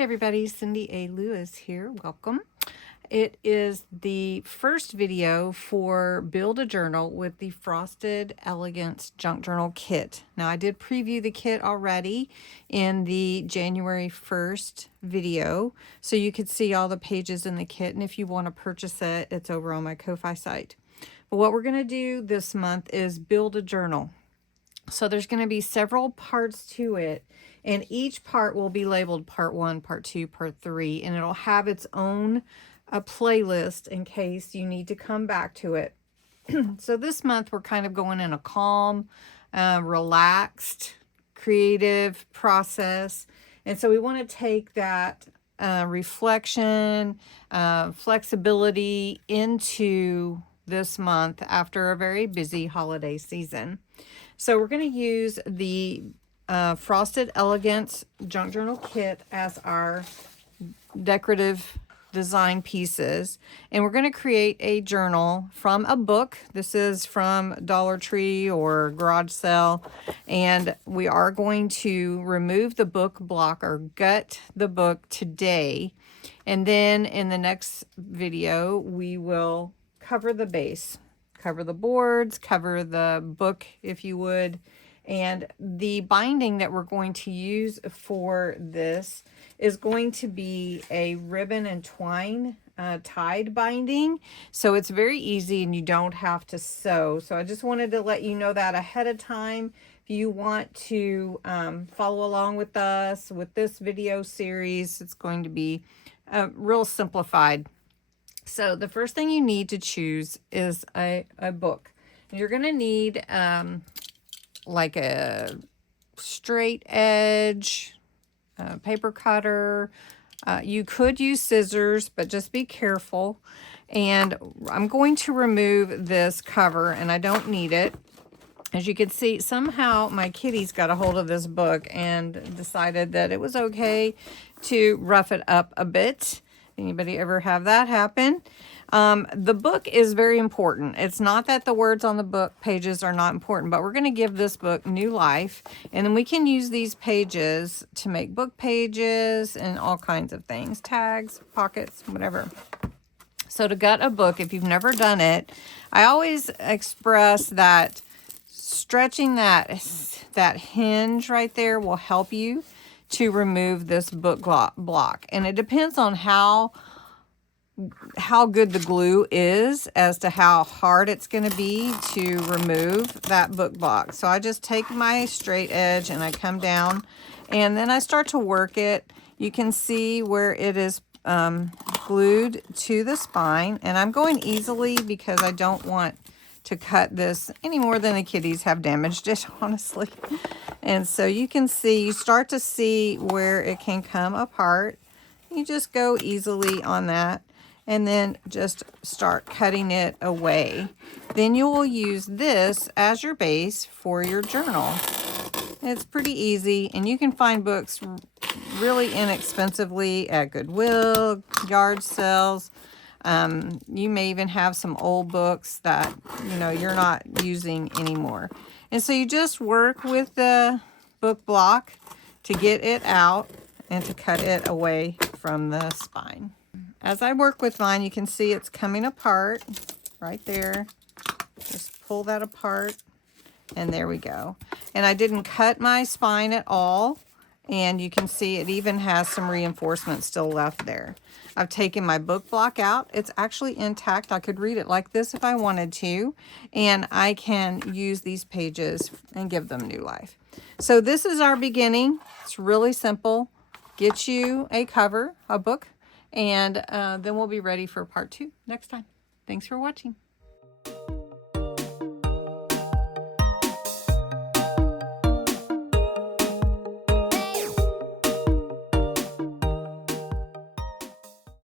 Hey everybody, Cindy A. Lewis here. Welcome. It is the first video for Build a Journal with the Frosted Elegance Junk Journal Kit. Now I did preview the kit already in the January 1st video, so you could see all the pages in the kit, and if you want to purchase it, it's over on my Ko-Fi site. But what we're going to do this month is build a journal. So there's going to be several parts to it, and each part will be labeled part 1, part 2, part 3, and it'll have its own playlist in case you need to come back to it. So this month we're kind of going in a calm, relaxed, creative process, and so we want to take that reflection, flexibility into this month after a very busy holiday season. So we're going to use the Frosted Elegance Junk Journal Kit as our decorative design pieces. And we're going to create a journal from a book. This is from Dollar Tree or garage sale. And we are going to remove the book block or gut the book today. And then in the next video, we will cover the base. Cover the boards, cover the book if you would. And the binding that we're going to use for this is going to be a ribbon and twine tied binding. So it's very easy and you don't have to sew. So I just wanted to let you know that ahead of time. If you want to follow along with us with this video series, it's going to be real simplified. So the first thing you need to choose is a book. You're going to need like a straight edge paper cutter. You could use scissors, but just be careful. And I'm going to remove this cover, and I don't need it. As you can see, somehow my kitties got a hold of this book and decided that it was okay to rough it up a bit. Anybody ever have that happen? The book is very important. It's not that the words on the book pages are not important, but we're going to give this book new life. And then we can use these pages to make book pages and all kinds of things. Tags, pockets, whatever. So to gut a book, if you've never done it, I always express that stretching that hinge right there will help you to remove this book block. And it depends on how good the glue is as to how hard it's going to be to remove that book block. So I just take my straight edge and I come down and then I start to work it. You can see where it is glued to the spine, and I'm going easily because I don't want to cut this any more than the kitties have damaged it, honestly. And so you can see, you start to see where it can come apart. You just go easily on that and then just start cutting it away. Then you will use this as your base for your journal. It's pretty easy, and you can find books really inexpensively at Goodwill, yard sales. You may even have some old books that you're not using anymore. And so you just work with the book block to get it out and to cut it away from the spine. As I work with mine, you can see it's coming apart right there. Just pull that apart, and there we go. And I didn't cut my spine at all. And you can see it even has some reinforcement still left there. I've taken my book block out. It's actually intact. I could read it like this if I wanted to. And I can use these pages and give them new life. So this is our beginning. It's really simple. Get you a cover, a book, and then we'll be ready for part 2 next time. Thanks for watching.